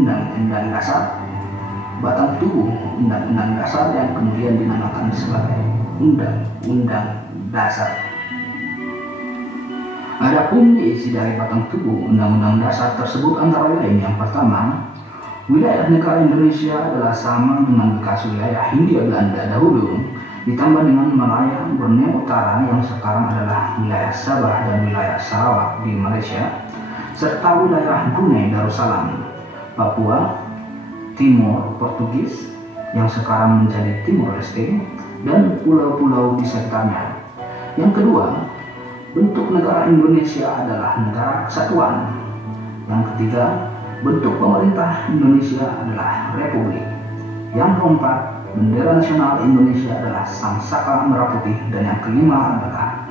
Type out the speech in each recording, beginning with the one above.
Undang-Undang Dasar, batang tubuh Undang-Undang Dasar yang kemudian dinamakan sebagai Undang-Undang Dasar. Adapun isi dari batang tubuh Undang-Undang Dasar tersebut antara lain yang pertama, wilayah negara Indonesia adalah sama dengan bekas wilayah Hindia Belanda dahulu, ditambah dengan Malaya, Borneo Utara yang sekarang adalah wilayah Sabah dan wilayah Sarawak di Malaysia, serta wilayah Brunei Darussalam, Papua Timur Portugis yang sekarang menjadi Timor Leste, dan pulau-pulau di sekitarnya. Yang kedua, bentuk negara Indonesia adalah negara kesatuan. Yang ketiga, bentuk pemerintah Indonesia adalah republik. Yang keempat, bendera nasional Indonesia adalah sang saka merah putih. Dan yang kelima adalah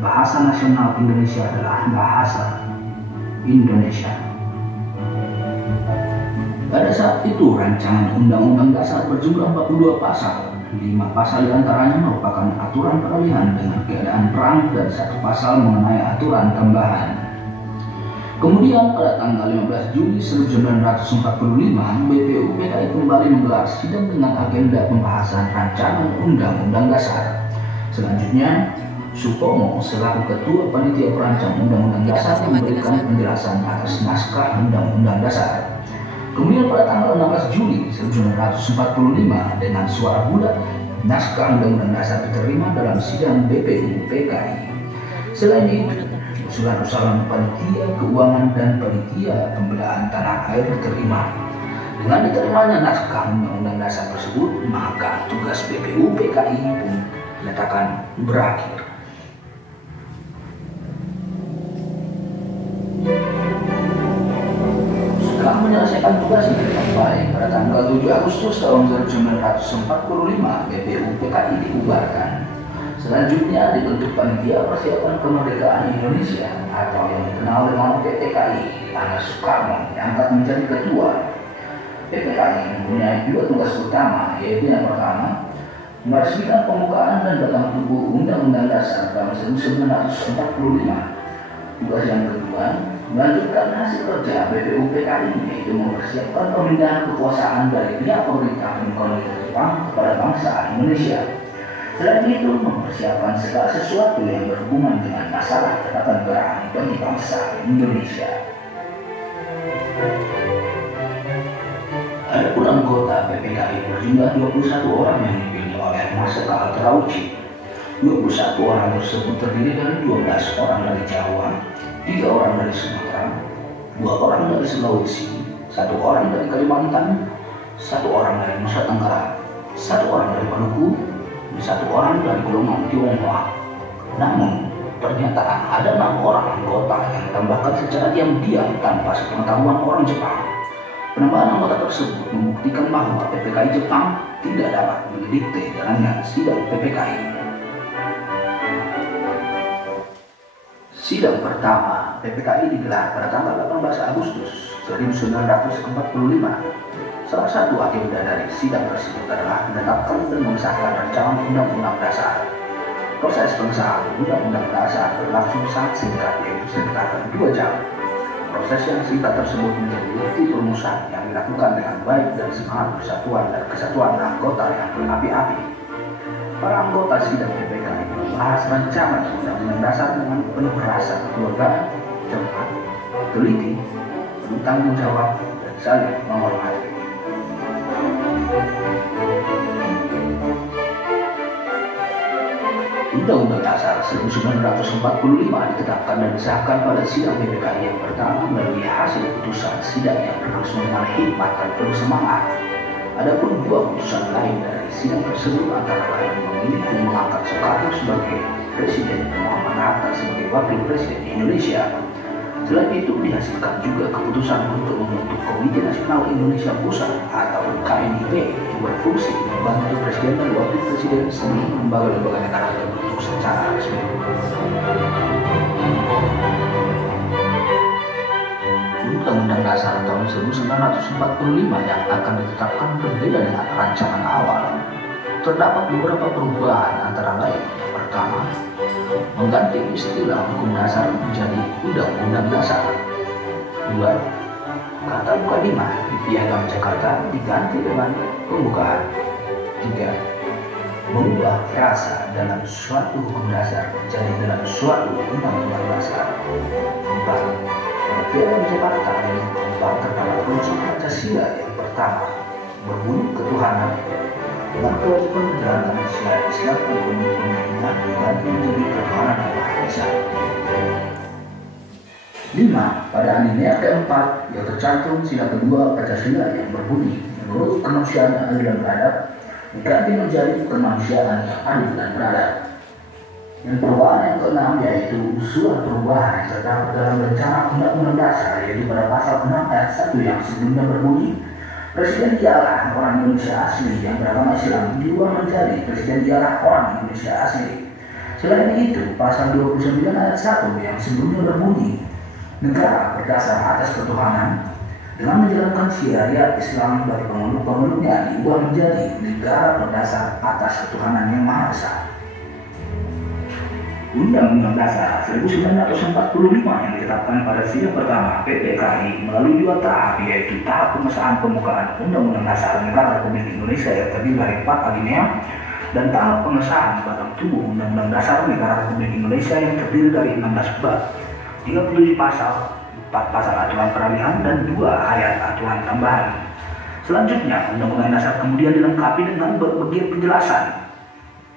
bahasa nasional Indonesia adalah bahasa Indonesia. Pada saat itu, rancangan Undang-Undang Dasar berjumlah 42 pasal. 5 pasal diantaranya merupakan aturan peralihan dengan keadaan perang dan 1 pasal mengenai aturan tambahan. Kemudian pada tanggal 15 Juli 1945, BPUPKI kembali menggelar sidang dengan agenda pembahasan rancangan Undang-Undang Dasar. Selanjutnya, Supomo selaku Ketua Panitia Perancang Undang-Undang Dasar memberikan penjelasan atas naskah Undang-Undang Dasar. Kemudian pada tanggal 16 Juli 1945 dengan suara bulat, naskah Undang-Undang Dasar diterima dalam sidang BPUPKI. Selain itu, usulan-usulan panitia keuangan dan panitia pembelaan tanah air diterima. Dengan diterimanya naskah Undang-Undang Dasar tersebut, maka tugas BPUPKI pun dinyatakan berakhir. Setelah menyelesaikan tugasnya dengan baik, pada tanggal 7 Agustus tahun 1945, BPUPKI dibubarkan. Selanjutnya dibentuk Panitia Persiapan Kemerdekaan Indonesia atau yang dikenal dengan PPKI. Anies Soekarno diangkat menjadi ketua. PPKI mempunyai 2 tugas utama, yaitu yang pertama, meresmikan pembukaan dan batang tubuh Undang-Undang Dasar tahun 1945. Tugas yang kedua, melanjutkan hasil kerja BPUPKI, yaitu mempersiapkan pemindahan kekuasaan dari pihak pemerintah dan koloni Jepang kepada bangsa Indonesia. Selain itu, mempersiapkan segala sesuatu yang berhubungan dengan masalah ketatanegaraan bagi bangsa Indonesia. Adapun anggota PPKI berjumlah 21 orang yang dipilih oleh Marsikal Terauchi. 21 orang tersebut terdiri dari 12 orang dari Jawa, 3 orang dari Sumatera, 2 orang dari Sulawesi, 1 orang dari Kalimantan, 1 orang dari Nusa Tenggara, 1 orang dari Maluku, dan 1 orang dari golongan Tionghoa. Namun, ternyata ada 6 orang anggota yang ditambahkan secara diam-diam tanpa sepengetahuan orang Jepang. Penambahan anggota tersebut membuktikan bahwa PPKI Jepang tidak dapat mendikte jalannya sidang PPKI. Sidang pertama PPKI digelar pada tanggal 18 Agustus 1945. Salah satu agenda dari sidang tersebut adalah menetapkan dan mengesahkan rancangan Undang-Undang Dasar. Proses pengesahan Undang-Undang Dasar berlangsung sangat singkat, yaitu sekitar 2 jam. Proses yang singkat tersebut menjadi bukti perumusan yang dilakukan dengan baik dan semangat persatuan dan kesatuan anggota yang berapi-api. Para anggota sidang PPKI membahas rancangan Undang-Undang Dasar dengan penuh rasa kekeluargaan, cepat, teliti, penuh tanggung jawab, dan saling menghormati. Undang-Undang Dasar 1945 ditetapkan dan disahkan pada sidang PPKI yang pertama melalui hasil putusan sidang yang berlangsung dengan hikmat dan penuh semangat. Adapun 2 putusan lain dari sidang tersebut antara lain memilih mengangkat Soekarno sebagai presiden dan Muhammad Hatta sebagai wakil presiden Indonesia. Selain itu dihasilkan juga keputusan untuk membentuk Komite Nasional Indonesia Pusat atau KNIP yang berfungsi membantu presiden dan wakil presiden sebagai lembaga-lembaga negara terbentuk secara resmi. Undang-Undang Dasar tahun 1945 yang akan ditetapkan berbeda dengan rancangan awal. Terdapat beberapa perubahan antara lain. Yang pertama, mengganti istilah hukum dasar menjadi Undang-Undang Dasar. 2. Kata mukadimah di Piagam Jakarta diganti dengan pembukaan. 3. Mengubah frasa dalam suatu hukum dasar menjadi dalam suatu undang-undang dasar. 4. Piagam Jakarta yang berkembang terhadap prinsip Pancasila yang pertama berbunyi ketuhanan dengan kewajiban menjalankan syariat Islam dan pemimpinnya diganti menjadi ketuhanan yang Maha Esa. 5. Pada alinea keempat yang tercantum sila kedua Pancasila yang berbunyi menurut kemanusiaan yang adil dan beradab diganti menjadi kemanusiaan yang adil dan beradab. Yang perubahan yang keenam yaitu usulan perubahan yang terdapat dalam rencana Undang-Undang Dasar, yaitu pada pasal 6 ayat 1 yang sebelumnya berbunyi Presiden ialah orang Indonesia asli yang beragama Islam diubah menjadi Presiden ialah orang Indonesia asli. Selain itu, pasal 29 ayat 1 yang sebelumnya berbunyi negara berdasar atas ketuhanan dengan menjalankan syariat Islam bagi pemeluk-pemeluknya diubah menjadi negara berdasar atas ketuhanan yang Maha Esa. Undang-Undang Dasar 1945 yang ditetapkan pada sila pertama PPKI melalui 2 tahap, yaitu tahap pengesahan pembukaan Undang-Undang Dasar Negara Republik Indonesia yang terdiri dari 4 alinea dan tahap pengesahan batang tubuh Undang-Undang Dasar Negara Republik Indonesia yang terdiri dari 16 bab, 37 pasal, 4 pasal aturan peralihan dan 2 ayat aturan tambahan. Selanjutnya, Undang-Undang Dasar kemudian dilengkapi dengan bagian penjelasan.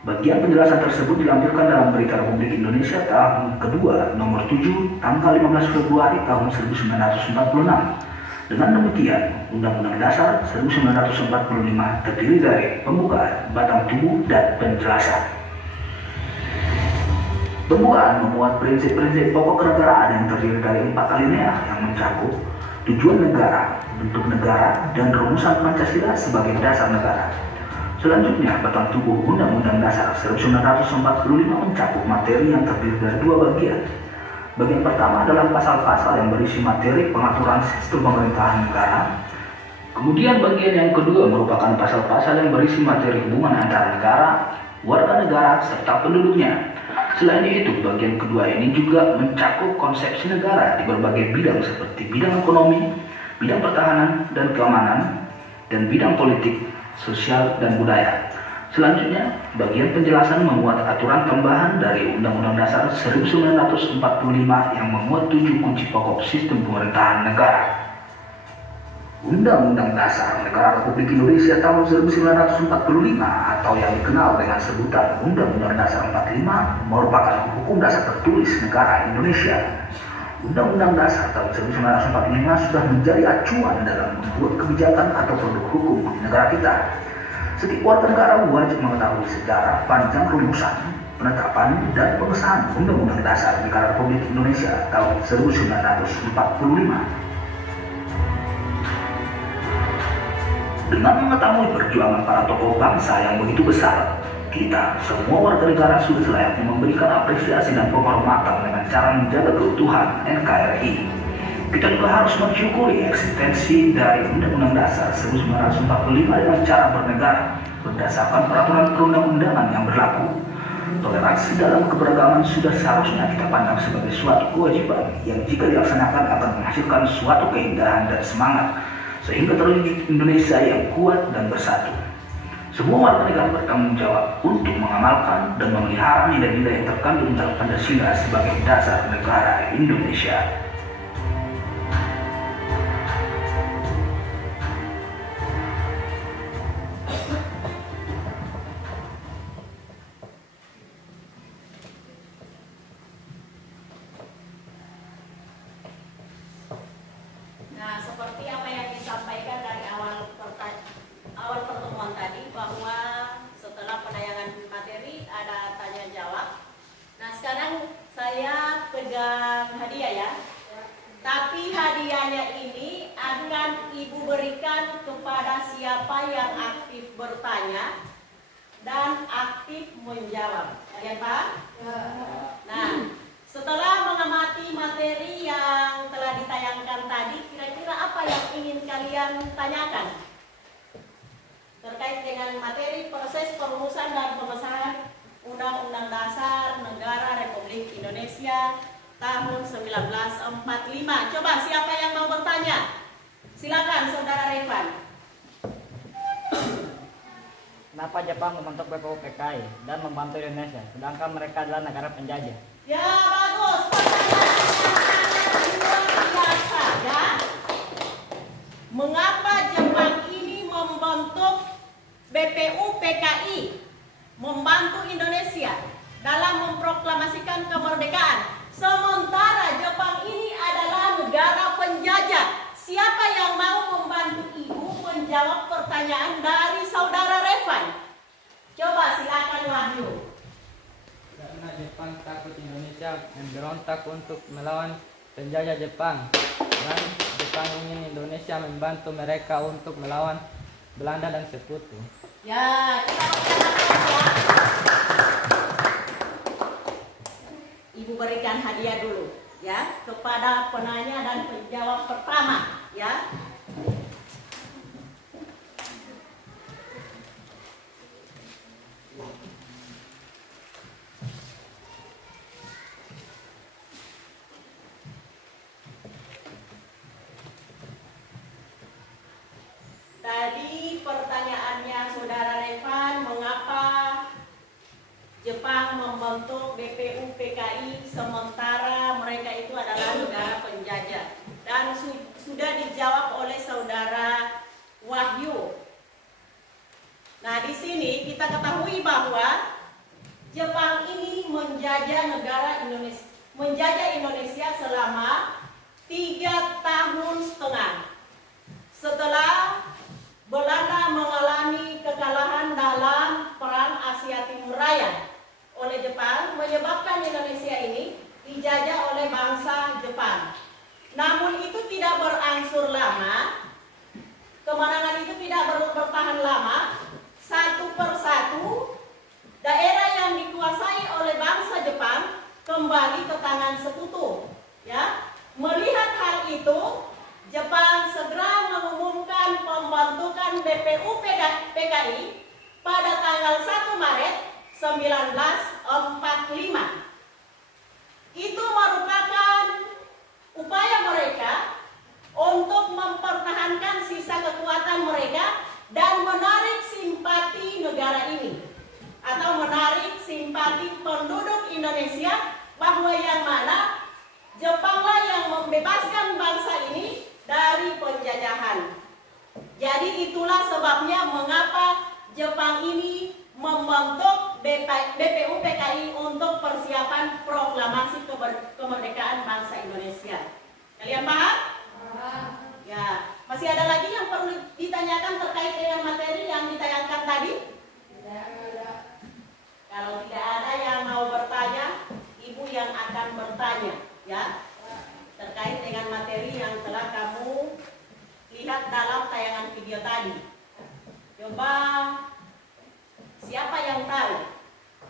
Bagian penjelasan tersebut dilampirkan dalam Berita Republik Indonesia tahun kedua nomor 7 tanggal 15 Februari tahun 1946. Dengan demikian, Undang-Undang Dasar 1945 terdiri dari pembukaan, batang tubuh, dan penjelasan. Pembukaan memuat prinsip-prinsip pokok kenegaraan yang terdiri dari 4 alinea yang mencakup tujuan negara, bentuk negara, dan rumusan Pancasila sebagai dasar negara. Selanjutnya, batang tubuh Undang-Undang Dasar 1945 mencakup materi yang terdiri dari 2 bagian. Bagian pertama adalah pasal-pasal yang berisi materi pengaturan sistem pemerintahan negara. Kemudian bagian yang kedua merupakan pasal-pasal yang berisi materi hubungan antara negara, warga negara, serta penduduknya. Selain itu, bagian kedua ini juga mencakup konsepsi negara di berbagai bidang seperti bidang ekonomi, bidang pertahanan dan keamanan, dan bidang politik, sosial, dan budaya. Selanjutnya, bagian penjelasan memuat aturan tambahan dari Undang-Undang Dasar 1945 yang memuat 7 kunci pokok sistem pemerintahan negara. Undang-Undang Dasar Negara Republik Indonesia tahun 1945 atau yang dikenal dengan sebutan Undang-Undang Dasar 45 merupakan hukum dasar tertulis negara Indonesia. Undang-Undang Dasar tahun 1945 sudah menjadi acuan dalam membuat kebijakan atau produk hukum di negara kita. Setiap warga negara wajib mengetahui sejarah panjang rumusan, penetapan, dan pengesahan Undang-Undang Dasar Negara Republik Indonesia tahun 1945. Dengan mengetahui perjuangan para tokoh bangsa yang begitu besar, kita, semua warga negara sudah selayaknya memberikan apresiasi dan penghormatan dengan cara menjaga keutuhan NKRI. Kita juga harus mensyukuri eksistensi dari Undang-Undang Dasar 1945 dengan cara bernegara berdasarkan peraturan perundang-undangan yang berlaku. Toleransi dalam keberagaman sudah seharusnya kita pandang sebagai suatu kewajiban yang jika dilaksanakan akan menghasilkan suatu keindahan dan semangat sehingga terwujud Indonesia yang kuat dan bersatu. Semua warga negara bertanggung jawab untuk mengamalkan dan memelihara nilai-nilai yang terkandung dalam Pancasila sebagai dasar negara Indonesia. Nah, seperti apa yang disampaikan dari awal pertemuan tadi, bahwa setelah penayangan materi ada tanya jawab. Nah, sekarang saya pegang hadiah ya. Tapi hadiahnya ini akan Ibu berikan kepada siapa yang aktif bertanya dan aktif menjawab. Ya, Pak? Nah, setelah mengamati materi yang telah ditayangkan tadi, kira-kira apa yang ingin kalian tanyakan terkait dengan materi proses perumusan dan pengesahan Undang-Undang Dasar Negara Republik Indonesia tahun 1945. Coba siapa yang mau bertanya? Silakan Saudara Revan. Kenapa Jepang membentuk BPU PKI dan membantu Indonesia, sedangkan mereka adalah negara penjajah? Ya bagus, pertanyaan yang luar biasa ya. Mengapa Jepang ini membentuk BPU PKI, membantu Indonesia dalam memproklamasikan kemerdekaan, sementara Jepang ini adalah negara penjajah? Siapa yang mau membantu Ibu menjawab pertanyaan dari Saudara Revan? Coba silakan Wahyu. Karena Jepang takut Indonesia memberontak untuk melawan penjajah Jepang, dan Jepang ingin Indonesia membantu mereka untuk melawan Belanda dan sekutu. Ya, kita ya. Ibu berikan hadiah dulu ya kepada penanya dan penjawab pertama ya. Tadi pertanyaannya Saudara Revan, mengapa Jepang membentuk BPU PKI sementara mereka itu adalah negara penjajah? Dan sudah dijawab oleh Saudara Wahyu. Nah, di sini kita ketahui bahwa Jepang ini menjajah Indonesia selama 3 tahun setengah. Setelah Belanda mengalami kekalahan dalam Perang Asia Timur Raya oleh Jepang, menyebabkan Indonesia ini dijajah oleh bangsa Jepang. Namun itu tidak berangsur lama, kemenangan itu tidak bertahan lama. Satu persatu daerah yang dikuasai oleh bangsa Jepang kembali ke tangan sekutu. Ya, melihat hal itu, Jepang segera mengumumkan pembentukan BPU PKI pada tanggal 1 Maret 1945. Itu merupakan upaya mereka untuk mempertahankan sisa kekuatan mereka dan menarik simpati negara ini, atau menarik simpati penduduk Indonesia, bahwa yang mana Jepanglah yang membebaskan bangsa ini dari penjajahan. Jadi itulah sebabnya mengapa Jepang ini membentuk BPU PKI untuk persiapan proklamasi kemerdekaan bangsa Indonesia. Kalian paham? Ya, masih ada lagi yang perlu ditanyakan terkait dengan materi yang ditayangkan tadi? Kalau tidak ada yang mau bertanya, Ibu yang akan bertanya, ya, terkait dengan materi yang telah kamu lihat dalam tayangan video tadi. Coba siapa yang tahu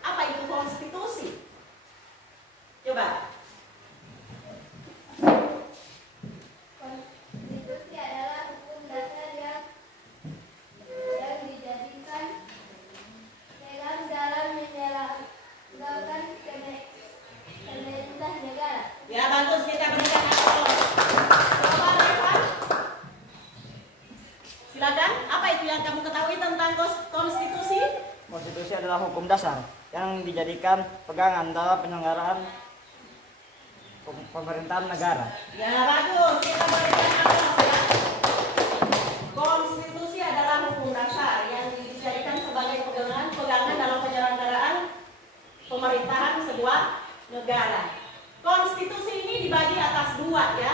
apa itu konstitusi? Coba. Konstitusi adalah hukum dasar yang dijadikan dalam menjalankan pemerintah negara. Ya, bagus, kita berikan aplaus. Coba Revan. Silakan, apa itu yang kamu ketahui tentang konstitusi? Konstitusi adalah hukum dasar yang dijadikan pegangan dalam penyelenggaraan pemerintahan negara. Ya, bagus, kita berikan aplaus ya. Konstitusi adalah hukum dasar yang dijadikan sebagai pegangan dalam penyelenggaraan pemerintahan sebuah negara. Konstitusi ini dibagi atas 2 ya.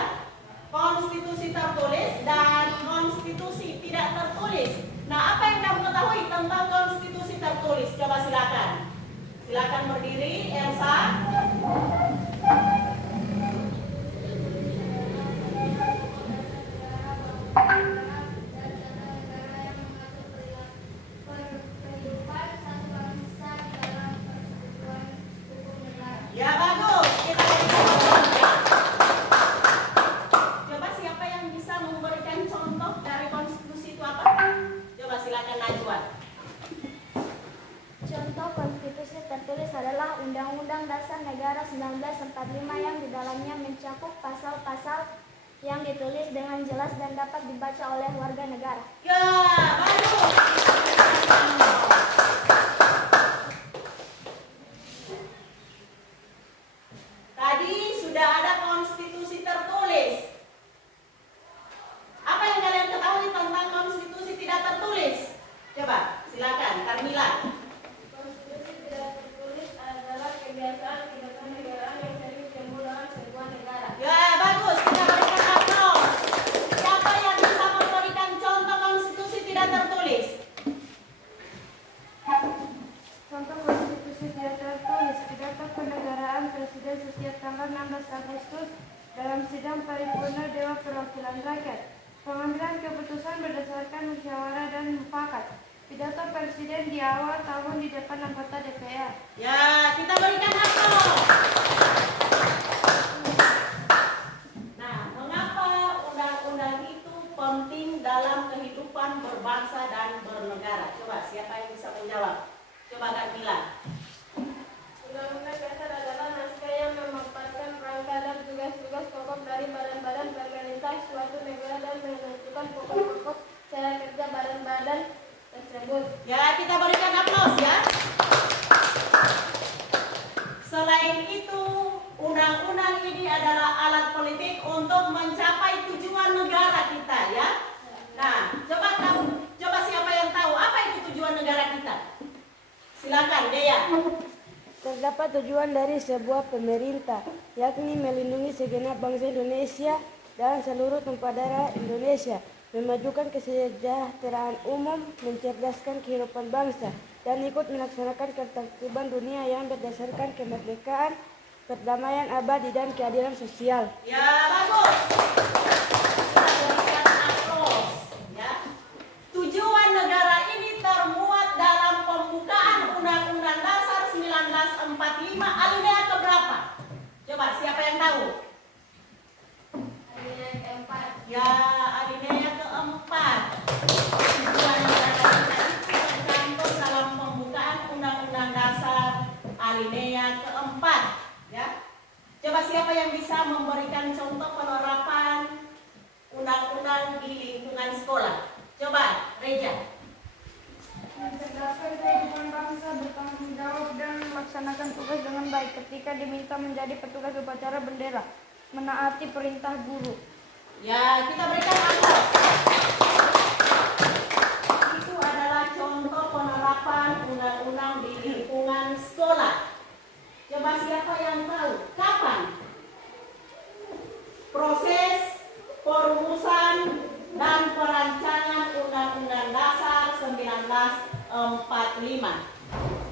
Konstitusi tertulis dan konstitusi tidak tertulis. Nah, apa yang kamu ketahui tentang konstitusi tertulis? Coba silakan. Silakan berdiri, Elsa. Ya, bagus. Kita berikan aplaus ya. Coba siapa yang bisa memberikan contoh dari konstitusi itu apa? Coba silakan Najwa. Contoh konstitusi tertulis adalah Undang-Undang Dasar Negara 1945 yang di dalamnya mencakup pasal-pasal yang ditulis dengan jelas dan dapat dibaca oleh warga negara. Ya, bagus. Tadi sudah ada konstitusi tertulis. Apa yang kalian ketahui tentang konstitusi tidak tertulis? Coba, silakan, Carmila. Konstitusi tidak tertulis adalah kebiasaan ketatanegaraan yang sering timbul dalam sebuah negara. Ya, bagus. Kita berikan aplaus. Siapa yang bisa memberikan contoh konstitusi tidak tertulis? Contoh konstitusi tidak tertulis, pidato kenegaraan Presiden setiap tanggal 16 Agustus dalam sidang paripurna Dewan Perwakilan Rakyat. Pengambilan keputusan berdasarkan musyawarah dan mufakat. Pidato Presiden di awal tahun di depan anggota DPR. Ya, kita berikan aplaus. Nah, mengapa undang-undang itu penting dalam kehidupan berbangsa dan bernegara? Coba, siapa yang bisa menjawab? Coba Carmila. Undang-undang dasar adalah naskah yang memaparkan rangka dan tugas-tugas pokok dari badan-badan pemerintah suatu negara dan menentukan pokok-pokok cara kerja badan-badan tersebut. Ya, kita berikan aplaus ya. Selain itu, undang-undang ini adalah alat politik untuk mencapai tujuan negara kita ya. Nah, coba siapa yang tahu apa itu tujuan negara kita? Silakan, Dea. Terdapat tujuan dari sebuah pemerintah, yakni melindungi segenap bangsa Indonesia dan seluruh tumpah darah Indonesia, memajukan kesejahteraan umum, mencerdaskan kehidupan bangsa, dan ikut melaksanakan ketertiban dunia yang berdasarkan kemerdekaan, perdamaian abadi, dan keadilan sosial. Ya, bagus. Kita berikan aplaus ya. Tujuan negara ini termuat dalam pembukaan Undang-Undang Dasar 1945 alinea keberapa? Coba siapa yang tahu? Alinea keempat. Ya, alinea keempat. Tujuan negara kita itu tercantum dalam pembukaan Undang-Undang Dasar alinea keempat. Ya, coba siapa yang bisa memberikan contoh penerapan undang-undang di lingkungan sekolah? Coba, Reja. Mencerdaskan kehidupan bangsa, bertanggung jawab dan melaksanakan tugas dengan baik ketika diminta menjadi petugas upacara bendera, menaati perintah guru. Ya, kita berikan aplaus. Itu adalah contoh penerapan undang-undang di lingkungan sekolah. Coba siapa yang tahu kapan proses perumusan dan perancangan Undang-Undang Dasar 1945?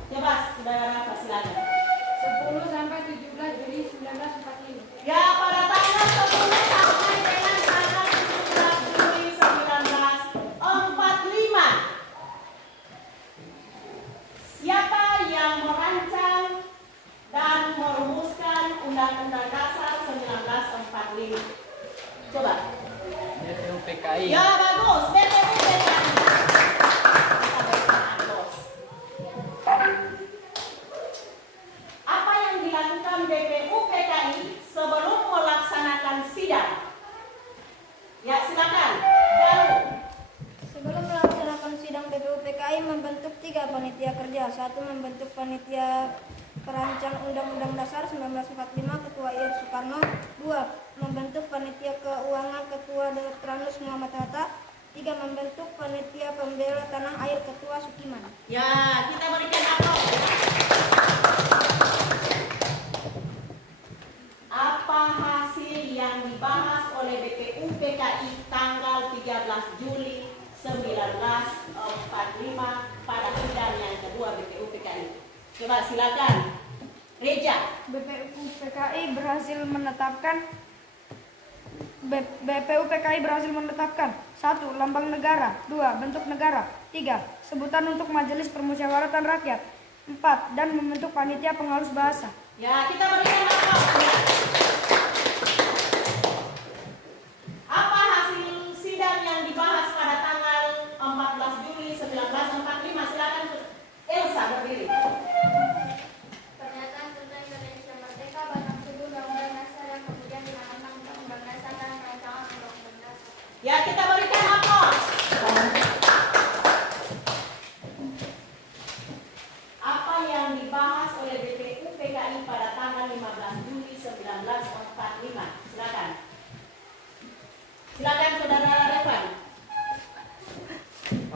Coba saudara persilakan. 10 sampai 17 Juli 1945. Ya, pada tanggal 10 sampai dengan tanggal 17 Juli 1945. Siapa yang merancang dan merumuskan Undang-Undang Dasar 1945? Coba. BPUPKI. Ya, bagus. BPUPKI. Kita berikan aplaus. Apa yang dilakukan BPUPKI sebelum melaksanakan sidang? Ya, silakan. Jalu. Sebelum melaksanakan sidang BPUPKI membentuk 3 panitia kerja. 1. Membentuk panitia perancang Undang-Undang Dasar 1945 Ketua Ir Soekarno. 2. Membentuk panitia keuangan Ketua Dr. Muhammad Hatta. 3. Membentuk panitia pembela tanah air Ketua Sukiman. Ya, kita berikan aplaus. Apa hasil yang dibahas oleh BPUPKI tanggal 13 Juli 1945 pada sidang yang kedua BPUPKI? Coba silakan, Reja. BPUPKI berhasil menetapkan 1. Lambang negara. 2. Bentuk negara. 3. Sebutan untuk Majelis Permusyawaratan Rakyat. 4. Dan membentuk panitia pengarus bahasa. Ya, kita berikan aplaus ya. Apa hasil sidang yang dibahas pada tanggal 14 Juli 1945? Silakan Elsa berdiri. Pernyataan tentang Indonesia Merdeka, Batang Tubuh, Undang-Undang Dasar yang kemudian dinamakan Undang-Undang Dasar dan Rancangan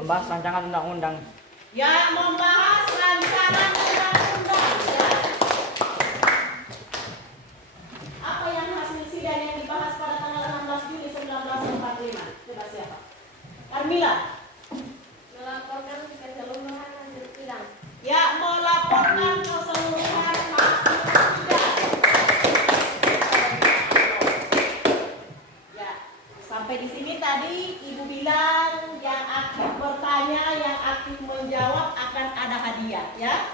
Membahas rancangan undang-undang. Ya, membahas rancangan undang-undang. Ya. Apa yang hasil sidang yang dibahas pada tanggal 16 Juli 1945? Coba siapa? Carmila. Melaporkan keseluruhan hasil sidang. Ya, melaporkan keseluruhan hasil sidang. Ya, sampai di sini tadi Ibu bilang yang aktif bertanya, yang aktif menjawab akan ada hadiah, ya.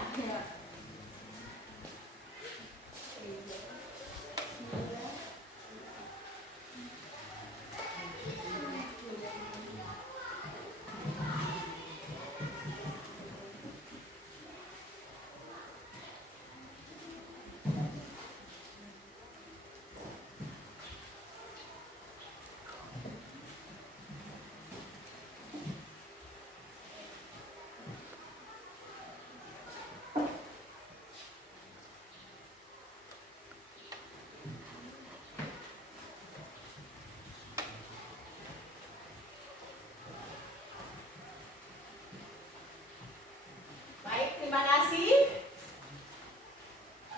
Baik, terima kasih.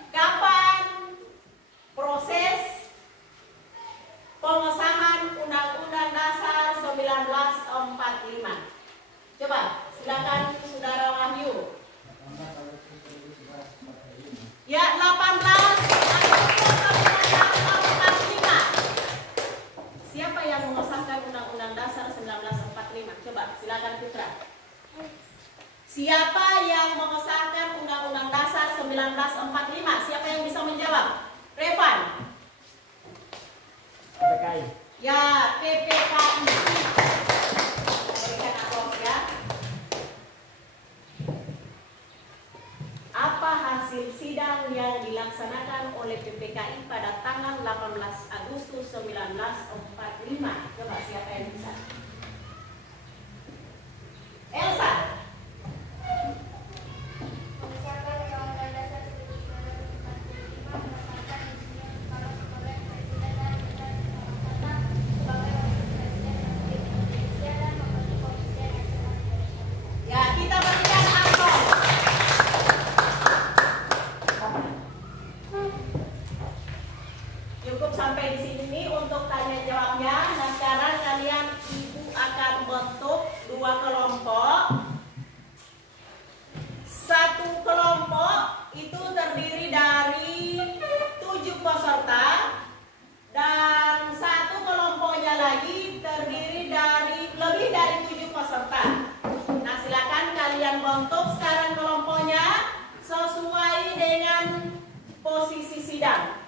Kapan proses pengesahan Undang-Undang Dasar 1945? Coba, silakan Saudara Wahyu. Ya, 18 Agustus 1945. Siapa yang mengesahkan Undang-Undang Dasar 1945? Coba, silakan Putra. Siapa yang mengesahkan Undang-Undang Dasar 1945? Siapa yang bisa menjawab? Revan. PPKI. Ya, PPKI. Berikan aplaus ya. Apa hasil sidang yang dilaksanakan oleh PPKI pada tanggal 18 Agustus 1945? Coba siapa yang bisa? Elsa. Ya, kita berikan aplaus. Cukup sampai di sini untuk tanya jawabnya. Nah, sekarang kalian Ibu akan bentuk dua kelompok. Satu kelompok itu terdiri dari 7 peserta dan satu kelompoknya lagi terdiri dari lebih dari 7 peserta. Nah, silakan kalian bentuk sekarang kelompoknya sesuai dengan posisi sidang.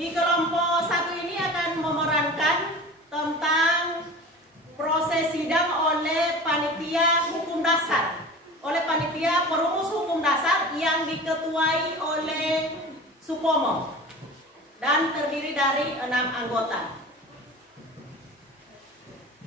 Di kelompok satu ini akan memerankan tentang proses sidang oleh panitia hukum dasar, oleh panitia perumus hukum dasar yang diketuai oleh Supomo dan terdiri dari 6 anggota.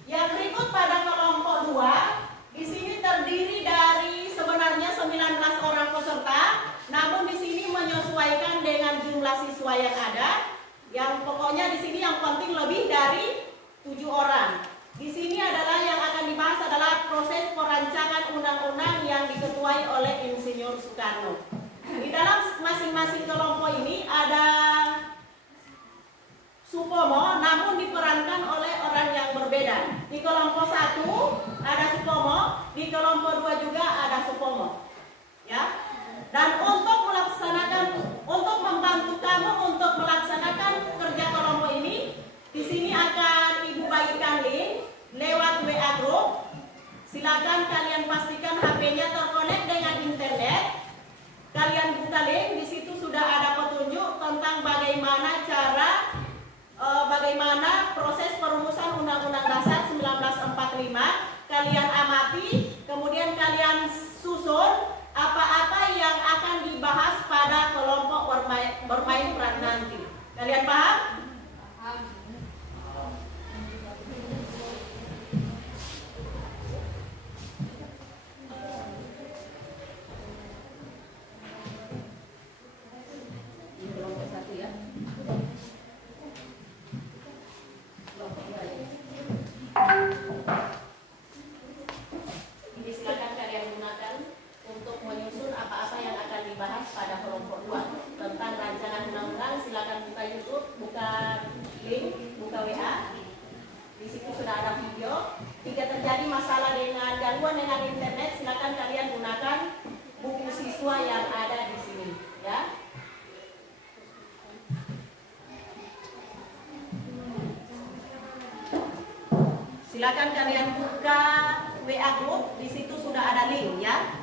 Yang berikut pada kelompok 2, di sini terdiri dari sebenarnya 19 orang peserta, namun di sini menyesuaikan dengan jumlah siswa yang ada. Yang pokoknya di sini yang penting lebih dari 7 orang. Di sini adalah yang akan dibahas adalah proses perancangan undang-undang yang diketuai oleh Insinyur Soekarno. Di dalam masing-masing kelompok ini ada Supomo, namun diperankan oleh orang yang berbeda. Di kelompok 1 ada Supomo, di kelompok 2 juga ada Supomo. Ya. Dan untuk membantu kamu untuk melaksanakan kerja kelompok ini, di sini akan Ibu bagikan link lewat WA group. Silakan kalian pastikan HP-nya terkonek dengan internet. Kalian buka link, di situ sudah ada petunjuk tentang bagaimana proses perumusan Undang-Undang Dasar 1945. Kalian amati, kemudian kalian susun apa-apa yang akan dibahas pada kelompok bermain peran nanti. Kalian paham? Paham. Ini kelompok 1 ya. Kelompok 2 ya. Ini silakan kalian gunakan untuk menyusun apa-apa yang akan dibahas pada kelompok 2 tentang rancangan undang-undang. Silakan buka YouTube, buka link, buka WA. Di situ sudah ada video. Jika terjadi masalah dengan gangguan dengan internet, silakan kalian gunakan buku siswa yang ada di sini, ya. Silakan kalian buka WA group, di situ sudah ada link ya.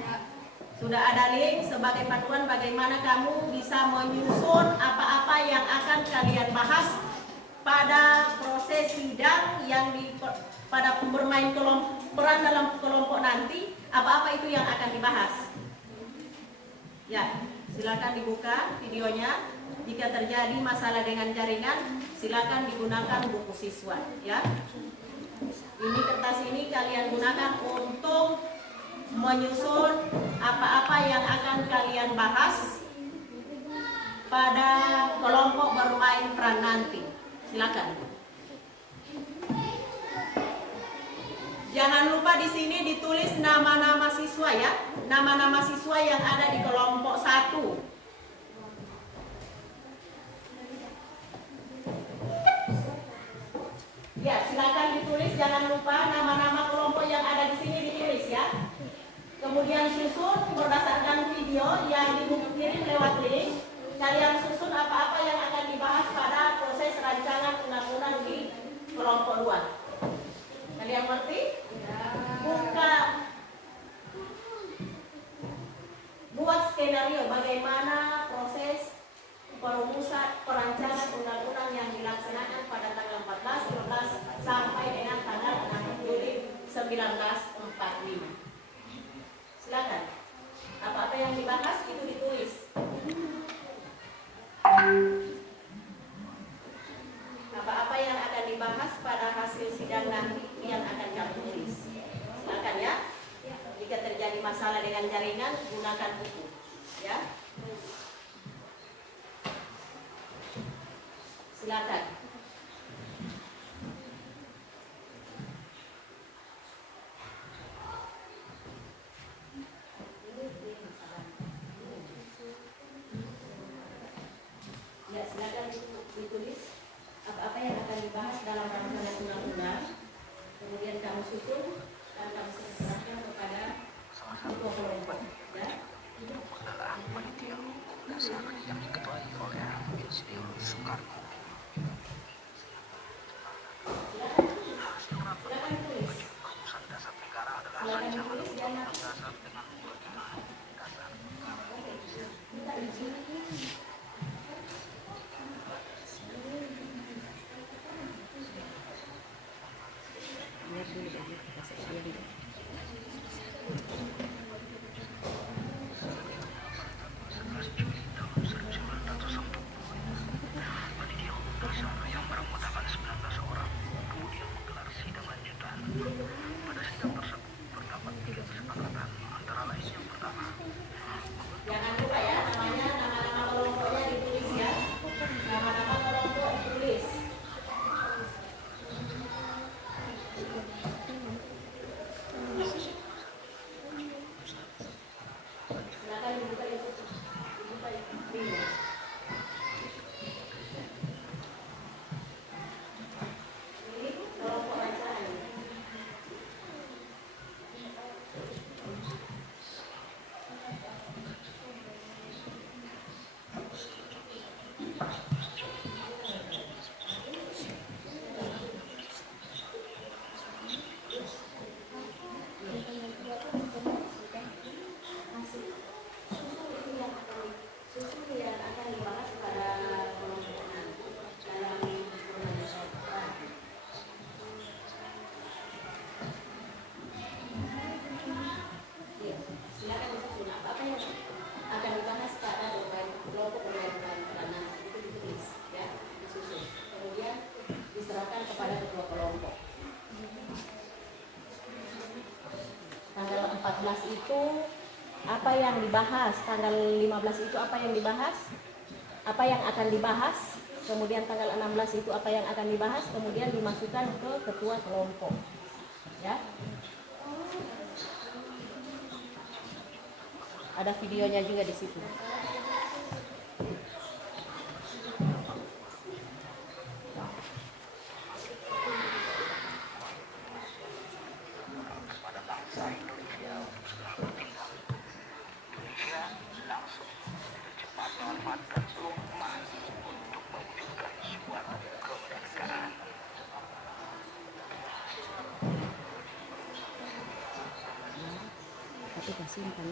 Sudah ada link sebagai panduan bagaimana kamu bisa menyusun apa-apa yang akan kalian bahas pada proses sidang yang pada bermain peran dalam kelompok nanti, apa-apa itu yang akan dibahas. Ya, silakan dibuka videonya. Jika terjadi masalah dengan jaringan, silakan digunakan buku siswa ya. Ini kertas ini kalian gunakan untuk menyusun apa-apa yang akan kalian bahas pada kelompok bermain peran nanti. Silakan. Jangan lupa di sini ditulis nama-nama siswa ya, nama-nama siswa yang ada di kelompok 1. Ya, silakan ditulis, jangan lupa nama-nama kelompok yang ada di sini ditulis ya. Kemudian susun berdasarkan video yang dikirim lewat link. Kalian susun apa-apa yang akan dibahas pada proses rancangan undang-undang di kelompok 2. Kalian mengerti? Buat skenario bagaimana proses perumusan perancangan undang-undang yang dilaksanakan pada tanggal 14, 15 sampai dengan tanggal 6 Juli 1945. Silakan. Apa-apa yang dibahas itu ditulis. Apa-apa yang akan dibahas pada hasil sidang nanti yang akan kamu tulis. Silakan ya. Jika terjadi masalah dengan jaringan, gunakan buku. Ya. Silakan. Ya, silakan ditulis apa-apa yang akan dibahas dalam rancangan undang-undang. Kemudian kamu susun dan kamu serahkan kepada ketua kelompok. Ya. Adalah panitia dasar yang diketuai oleh Insinyur Soekarno. Silakan tulis. Perumusan dasar negara adalah rancangan undang-undang dasar dengan kewajiban dasar negara. Juli tahun 1945 apa yang dibahas tanggal 15 itu, apa yang dibahas, apa yang akan dibahas, kemudian tanggal 16 itu apa yang akan dibahas, kemudian dimasukkan ke ketua kelompok, ya. Ada videonya juga di situ. Tapi kasih kan.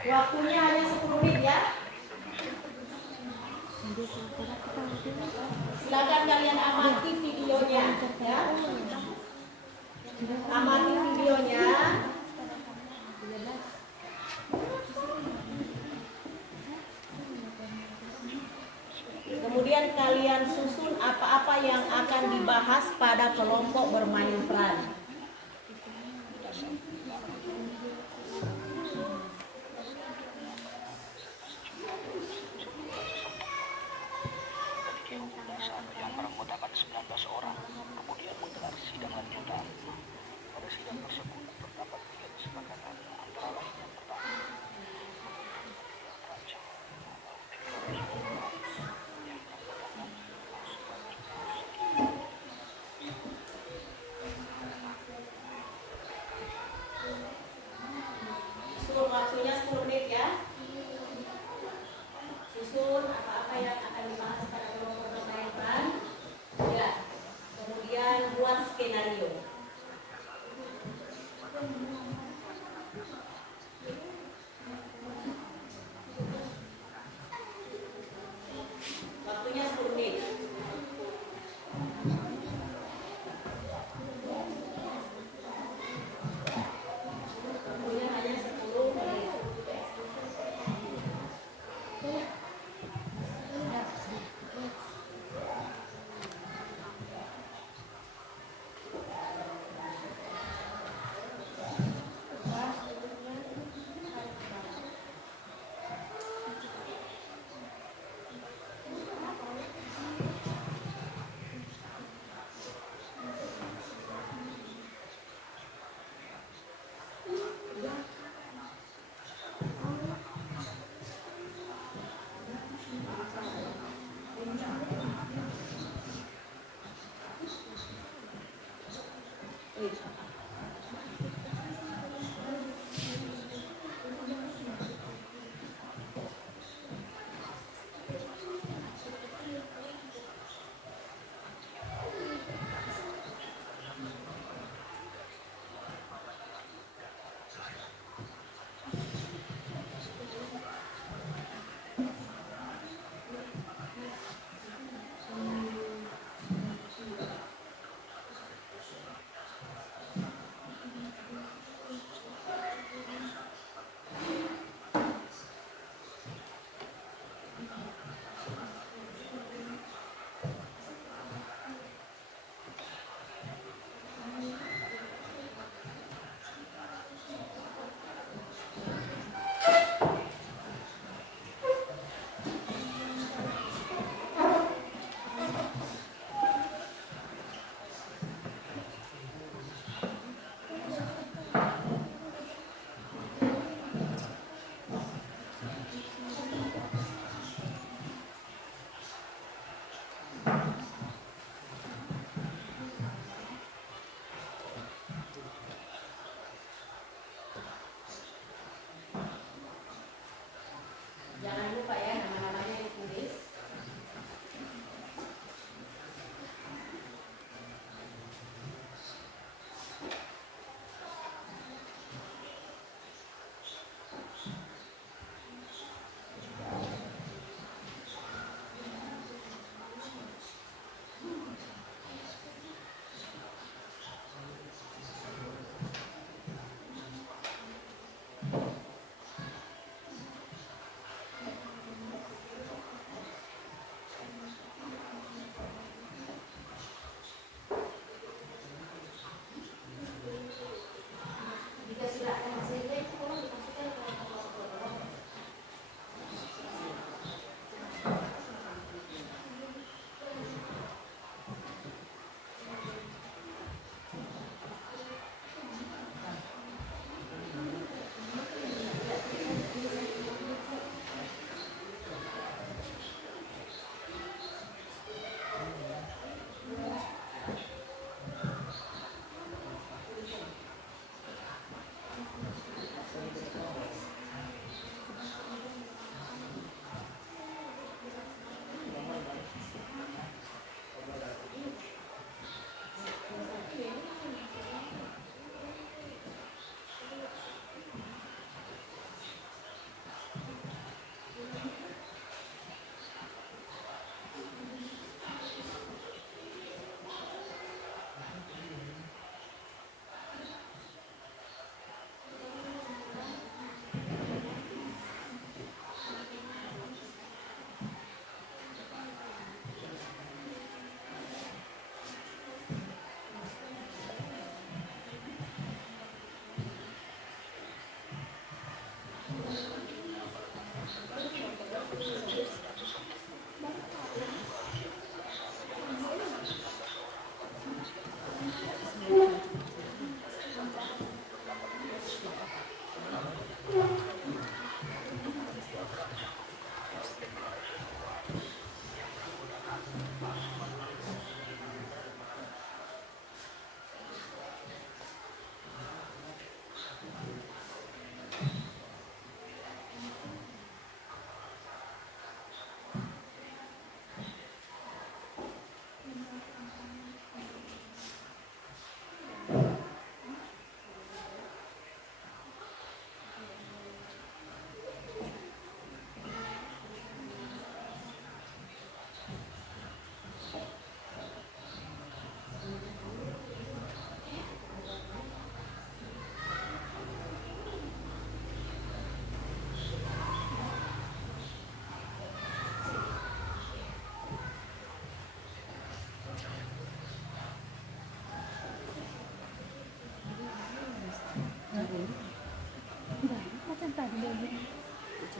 Waktunya hanya 10 menit ya. Silakan kalian amati videonya ya. Amati videonya. Kemudian kalian susun apa-apa yang akan dibahas pada kelompok bermain peran. Yang beranggotakan 19 orang, kemudian menggelar sidang lanjutan. Pada sidang tersebut terdapat 3 kesepakatan, antara lain yang pertama, Susun waktunya 10 menit ya. Susun apa-apa yang akan dibahas pada kelompok bermain peran. Ya. Kemudian buat skenario. Waktunya 10 menit. Waktunya hanya 10 menit.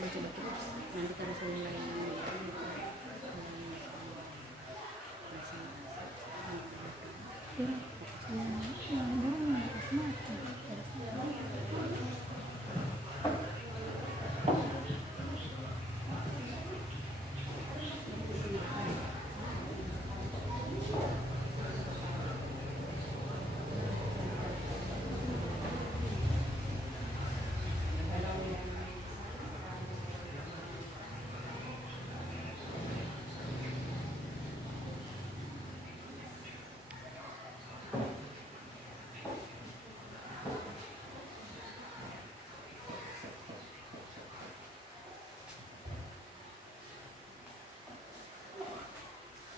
coba kita nanti kita harus mulai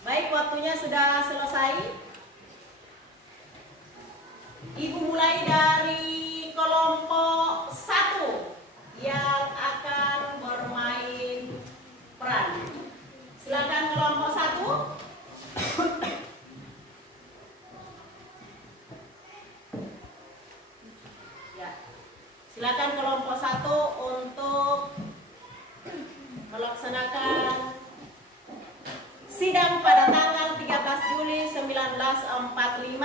Baik, waktunya sudah selesai. Ibu mulai dari kelompok 1 yang akan bermain peran. Silakan kelompok 1. Ya. Silakan kelompok 1 untuk melaksanakan sidang pada tanggal 13 Juli 1945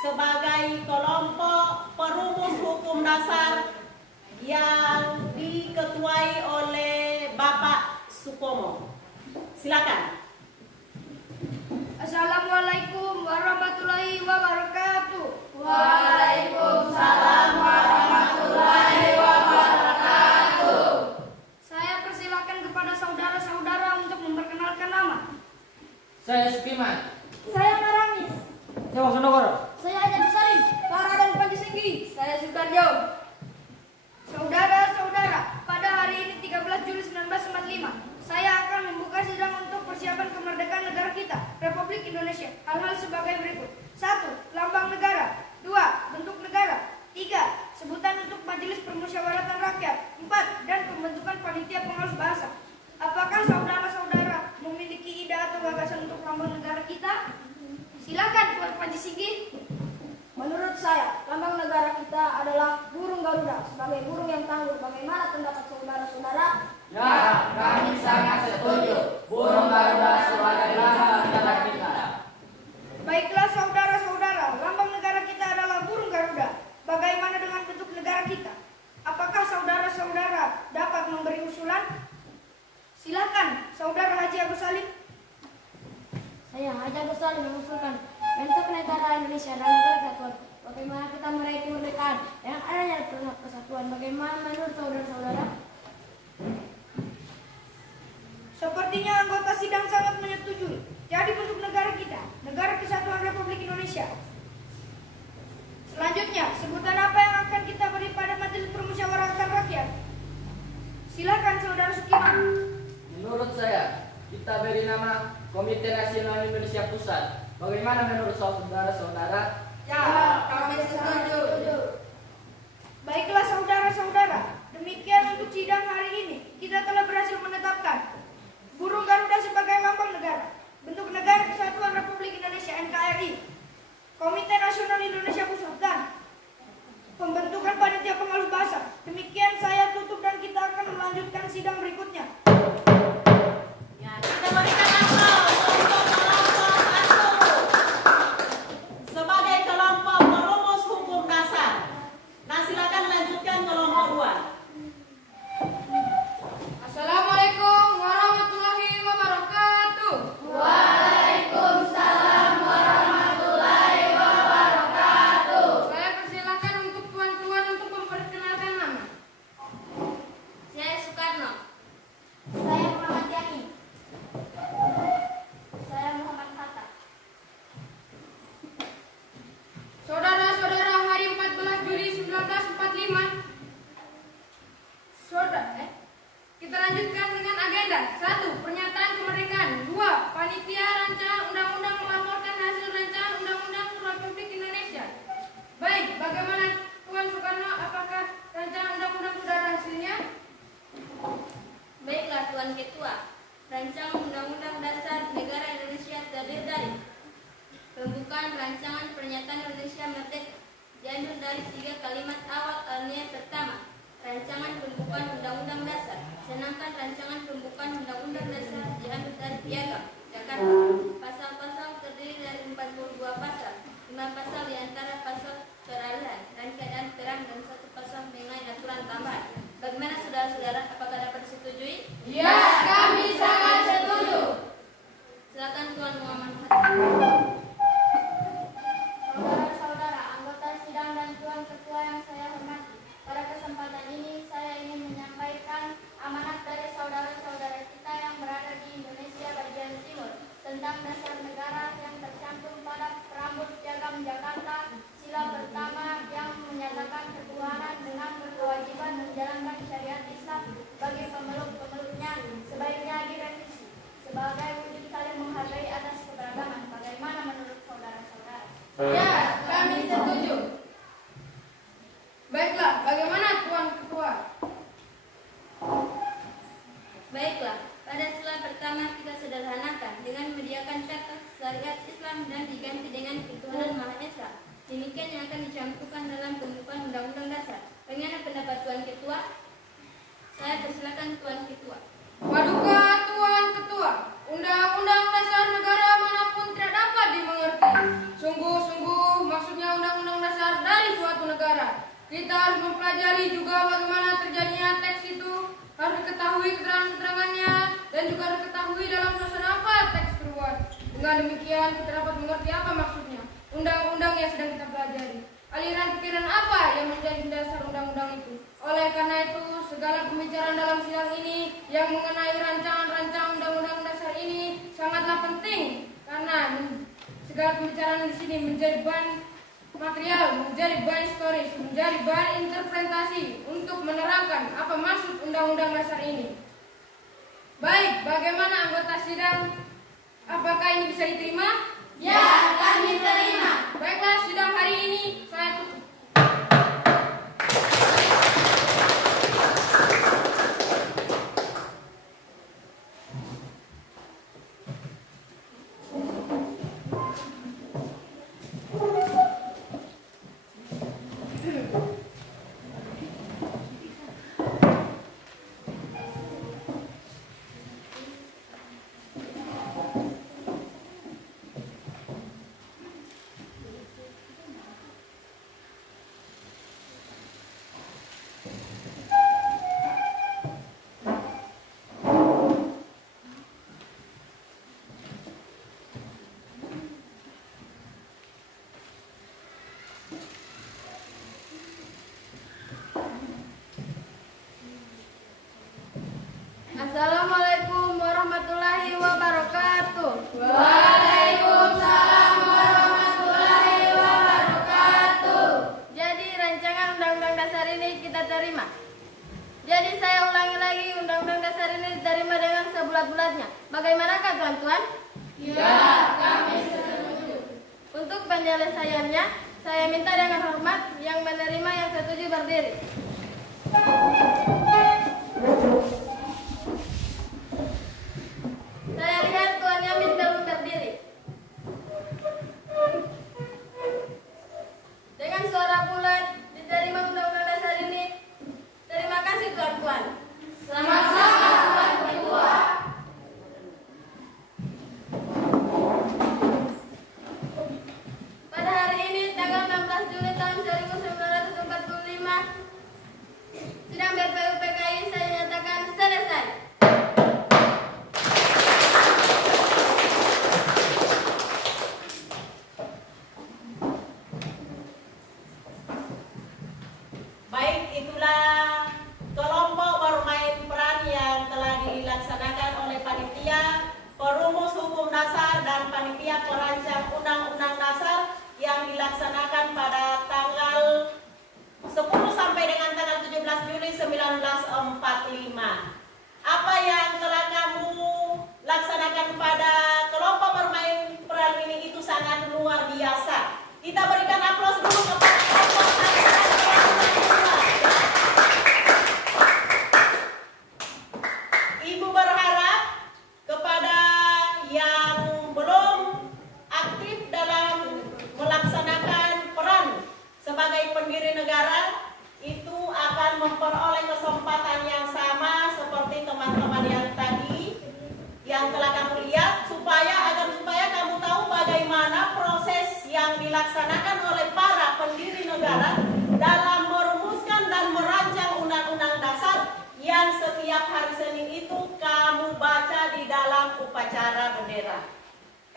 sebagai kelompok perumus hukum dasar yang diketuai oleh Bapak Supomo. Silakan. Assalamualaikum warahmatullahi wabarakatuh. Waalaikumsalam warahmatullahi wabarakatuh. Saya persilakan kepada saudara-saudara untuk memperkenalkan nama. Saya Sukiman. Saya Maramis. Saya Wasonogoro. Saya Ajat Salim. Farah dan Panji Singgi. Saya Sukarjo. Saudara-saudara, pada hari ini 13 Juli 1945, saya akan membuka sidang untuk persiapan kemerdekaan negara kita, Republik Indonesia. Hal-hal sebagai berikut. 1. Lambang negara. 2. Bentuk negara. 3. Sebutan untuk Majelis Permusyawaratan Rakyat. 4. Dan pembentukan panitia pengawas bahasa. Apakah saudara-saudara memiliki ide atau gagasan untuk lambang negara kita? Silakan Tuan Panji Singgi. Menurut saya, lambang negara kita adalah burung Garuda sebagai burung yang tangguh. Bagaimana pendapat saudara-saudara? Ya, kami sangat setuju. Burung Garuda sebagai lambang negara kita. Baiklah saudara-saudara, lambang negara kita adalah burung Garuda. Bagaimana dengan bentuk negara kita? Apakah saudara-saudara dapat memberi usulan? Silakan, Saudara Haji Agus Salim. Saya Haji Agus Salim mengusulkan bentuk negara Indonesia dan negara kesatuan. Bagaimana kita meraih kemerdekaan yang adanya persatuan? Bagaimana menurut saudara-saudara? Sepertinya anggota sidang sangat menyetujui. Jadi bentuk negara kita, Negara Kesatuan Republik Indonesia. Selanjutnya, sebutan apa yang akan kita beri pada Majelis Permusyawaratan Rakyat? Silakan Saudara Sukiman. Menurut saya, kita beri nama Komite Nasional Indonesia Pusat. Bagaimana menurut saudara-saudara? Ya, kami setuju. Baiklah saudara-saudara, demikian untuk sidang hari ini. Kita telah berhasil menetapkan burung Garuda sebagai lambang negara, bentuk Negara Kesatuan Republik Indonesia NKRI, Komite Nasional Indonesia Pusat, dan pembentukan panitia pengawas bahasa. Demikian saya tutup dan kita akan melanjutkan sidang berikutnya. Ya, kita berikan aplaus untuk kelompok 1 sebagai kelompok perumus hukum dasar. Nah, silakan lanjutkan kelompok 2. Assalamualaikum warahmatullahi wabarakatuh. Tuan Muhammad. Saudara-saudara, anggota sidang dan Tuan Ketua yang saya hormati, pada kesempatan ini saya ingin menyampaikan amanat dari saudara-saudara kita yang berada di Indonesia bagian timur tentang dasar negara yang tercantum pada Perambut Piagam Jakarta, sila pertama yang menyatakan ketuhanan dengan berkewajiban menjalankan syariat Islam bagi pemeluk-pemeluknya, sebaiknya direvisi sebagai wujud saling menghargai atas keberagaman. Bagaimana menurut saudara-saudara? Ya, kami setuju. Baiklah, bagaimana Tuan Ketua? Baiklah, pada sila pertama kita sederhanakan dengan menyediakan kata syariat Islam dan diganti dengan ketuhanan Maha Esa. Demikian yang akan dicantumkan dalam pembukaan Undang-Undang Dasar. Bagaimana pendapat Tuan Ketua? Saya persilakan Tuan Ketua. Paduka Tuan Ketua, Undang-Undang Dasar negara manapun tidak dapat dimengerti. Sungguh-sungguh maksudnya Undang-Undang Dasar dari suatu negara. Kita harus mempelajari juga bagaimana terjadinya teks itu, harus diketahui keterangan-keterangannya, dan juga harus diketahui dalam suasana apa teks terbuat. Dengan demikian kita dapat mengerti apa maksudnya undang-undang yang sedang kita pelajari. Aliran pikiran apa yang menjadi dasar undang-undang itu. Oleh karena itu, segala pembicaraan dalam sidang ini yang mengenai rancangan-rancangan undang-undang dasar ini sangatlah penting, karena segala pembicaraan di sini menjadi bahan material, menjadi bahan historis, menjadi bahan interpretasi untuk menerangkan apa maksud undang-undang dasar ini. Baik, bagaimana anggota sidang? Apakah ini bisa diterima? Ya, kami terima. Baiklah, sidang hari ini saya tutup. Assalamualaikum warahmatullahi wabarakatuh. Waalaikumsalam warahmatullahi wabarakatuh. Jadi rancangan undang-undang dasar ini kita terima. Jadi saya ulangi lagi, undang-undang dasar ini diterima dengan sebulat-bulatnya. Bagaimanakah tuan-tuan? Ya, kami setuju. Untuk penyelesaiannya, saya minta dengan hormat yang menerima yang setuju berdiri. Saya lihat Tuan Yamin belum berdiri. Dengan suara bulat diterima undang-undang dasar ini. Terima kasih tuan-tuan. Sama-sama Tuan Ketua. Pada hari ini tanggal 16 Juli tahun 1945, sidang BPUPKI saya nyatakan selesai. Baik, itulah kelompok bermain peran yang telah dilaksanakan oleh panitia perumus hukum dasar dan panitia perancang undang-undang dasar yang dilaksanakan pada tanggal 10 sampai dengan tanggal 17 Juli 1945. Apa yang telah kamu laksanakan pada kelompok bermain peran ini itu sangat luar biasa. Kita berikan aplaus dulu kepada kelompok bermain peran. Ibu berharap kepada yang belum aktif dalam melaksanakan peran sebagai pendiri negara itu akan memperoleh kesempatan yang sama seperti teman-teman yang tadi yang telah kamu lihat, supaya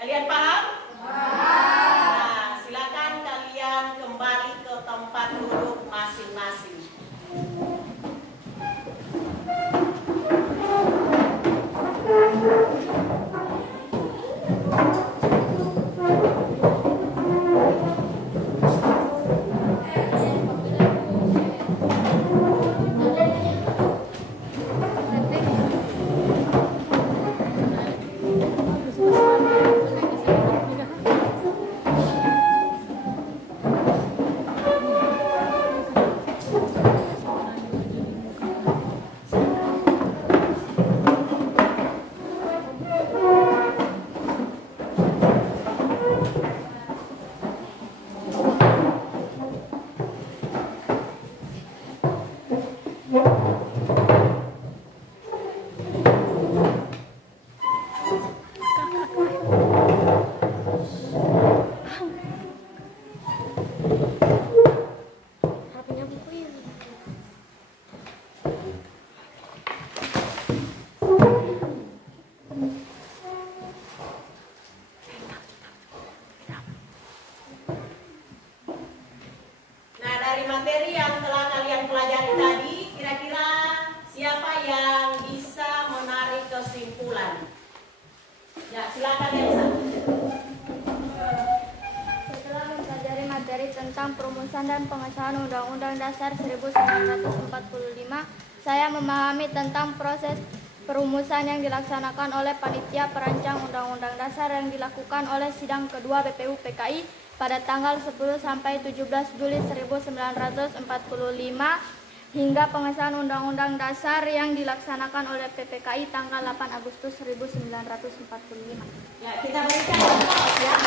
Kalian paham? Nah, silakan kalian kembali ke tempat duduk masing-masing. Nah, dari materi yang telah kalian pelajari tadi, kira-kira siapa yang bisa menarik kesimpulan? Ya, silakan Elsa. Setelah mempelajari materi tentang perumusan dan pengesahan Undang-Undang Dasar 1945, saya memahami tentang proses perumusan yang dilaksanakan oleh panitia perancang Undang-Undang Dasar yang dilakukan oleh sidang kedua BPU PKI pada tanggal 10 sampai 17 Juli 1945 hingga pengesahan Undang-Undang Dasar yang dilaksanakan oleh PPKI tanggal 8 Agustus 1945. Ya, kita berikan contoh ya.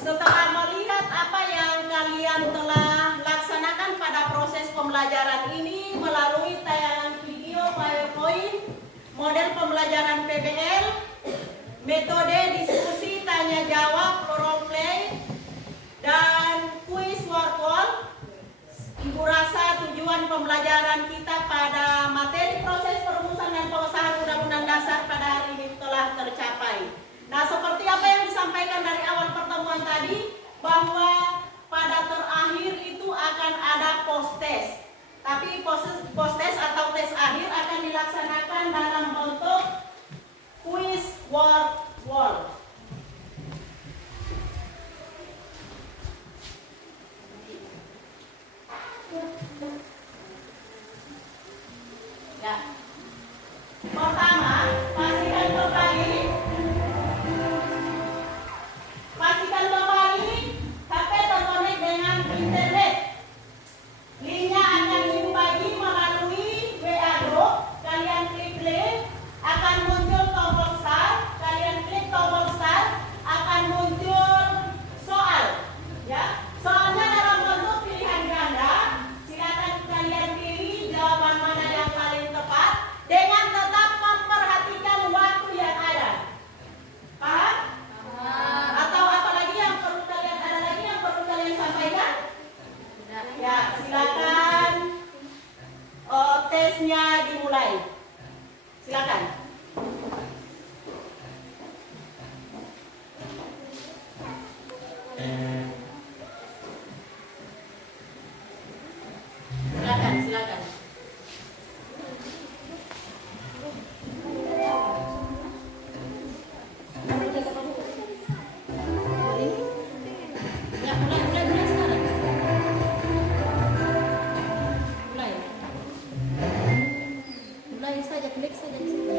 Setelah melihat apa yang kalian telah laksanakan pada proses pembelajaran ini melalui tayangan video PowerPoint, model pembelajaran PBL, metode diskusi tanya jawab role play, dan kuis word wall, Ibu rasa tujuan pembelajaran kita pada materi proses perumusan dan pengesahan Undang-Undang Dasar pada hari ini telah tercapai. Nah, seperti apa yang disampaikan dari awal pertemuan tadi, bahwa pada terakhir itu akan ada post-test. Tapi post-test atau tes akhir akan dilaksanakan dalam bentuk kuis word wall. Ya. Pertama, pastikan kembali HP terkonek dengan internet. Linknya akan dibagi melalui WA group. Kalian klik link, akan muncul tombol start. Kalian klik tombol start, akan muncul soal. Ya, soalnya dalam bentuk pilihan ganda. Silakan kalian pilih jawaban mana yang paling tepat dengan tetap memperhatikan waktu yang ada. Paham? Atau apalagi yang perlu kalian ada lagi yang perlu kalian sampaikan? Ya, silakan tesnya dimulai. Silakan. Silakan. Ya, mulai sekarang. Mulai saja, klik saja di situ.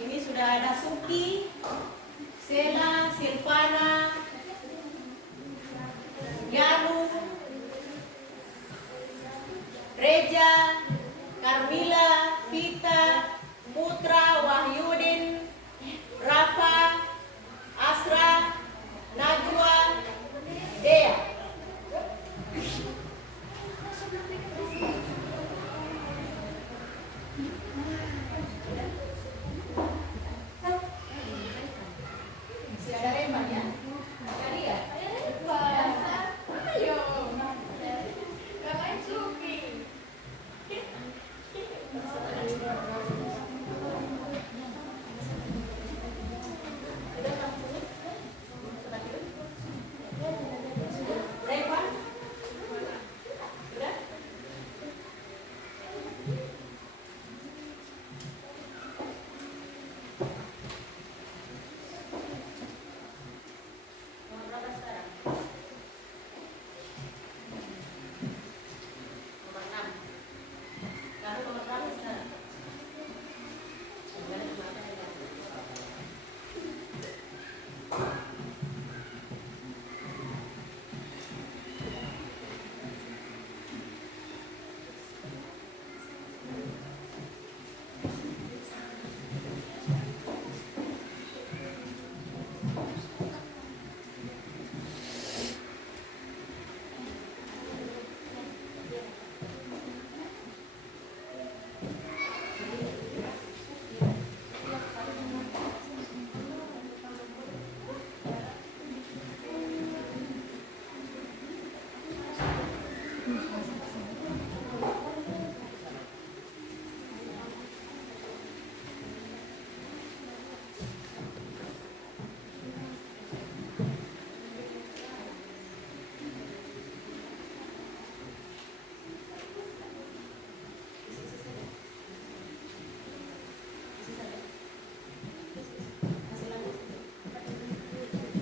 Ini sudah ada Suki, Sela, Silvana, Yanu, Reja, Carmila, Vita, Putra, Wahyudin, Rafa, Asra, Najwa, Dea. Masih ada Rema ya? Cari ya? Ayo. Gak Suki. Rema? Udah? Nomor berapa sekarang? Nomor 6. Kamu nomor berapa sekarang?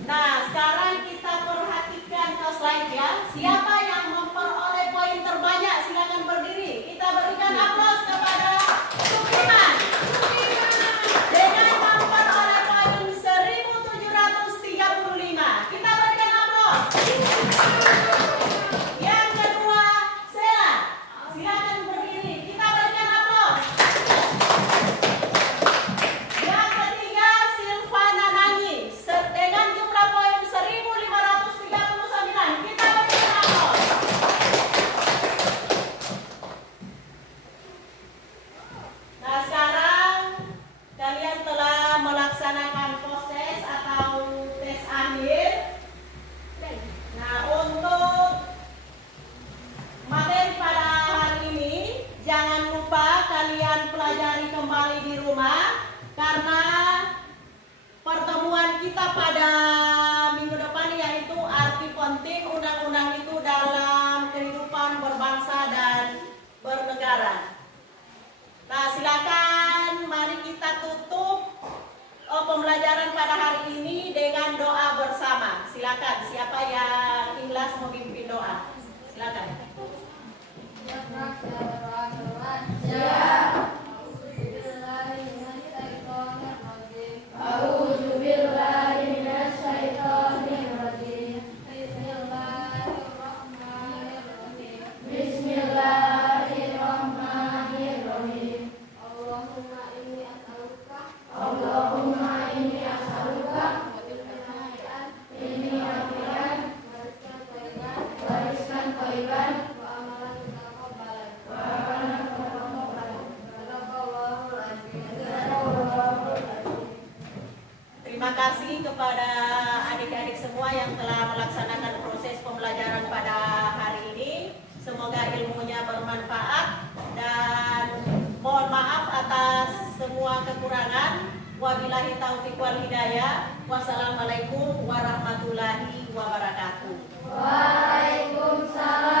Nah, sekarang kita perhatikan ke slide ya. Siapa yang memperoleh poin terbanyak silakan berdiri. Kita berikan aplaus kepada Sukiman. Dengan memperoleh poin 1735. Kita berikan aplaus. Yang kedua, Sela. Silakan berdiri. Kita berikan aplaus. Yang ketiga, Silvana Nangi dengan jumlah poin 1539. Kita berikan aplaus. Nah, sekarang kalian telah melaksanakan proses atau tes akhir. Nah, untuk materi pada hari ini jangan lupa kalian pelajari kembali di rumah, karena pertemuan kita pada minggu depan yaitu arti penting undang-undang itu dalam kehidupan berbangsa dan bernegara. Nah, silakan mari kita tutup pembelajaran pada hari ini dengan doa bersama. Silakan, siapa yang ikhlas memimpin doa? Silakan. Ya, ghaiban wa amalan mutaqabbalan. Terima kasih kepada adik-adik semua yang telah melaksanakan proses pembelajaran pada hari ini. Semoga ilmunya bermanfaat dan mohon maaf atas semua kekurangan. Wabillahi taufiq wal hidayah. Wassalamualaikum warahmatullahi wabarakatuh. Waalaikumsalam.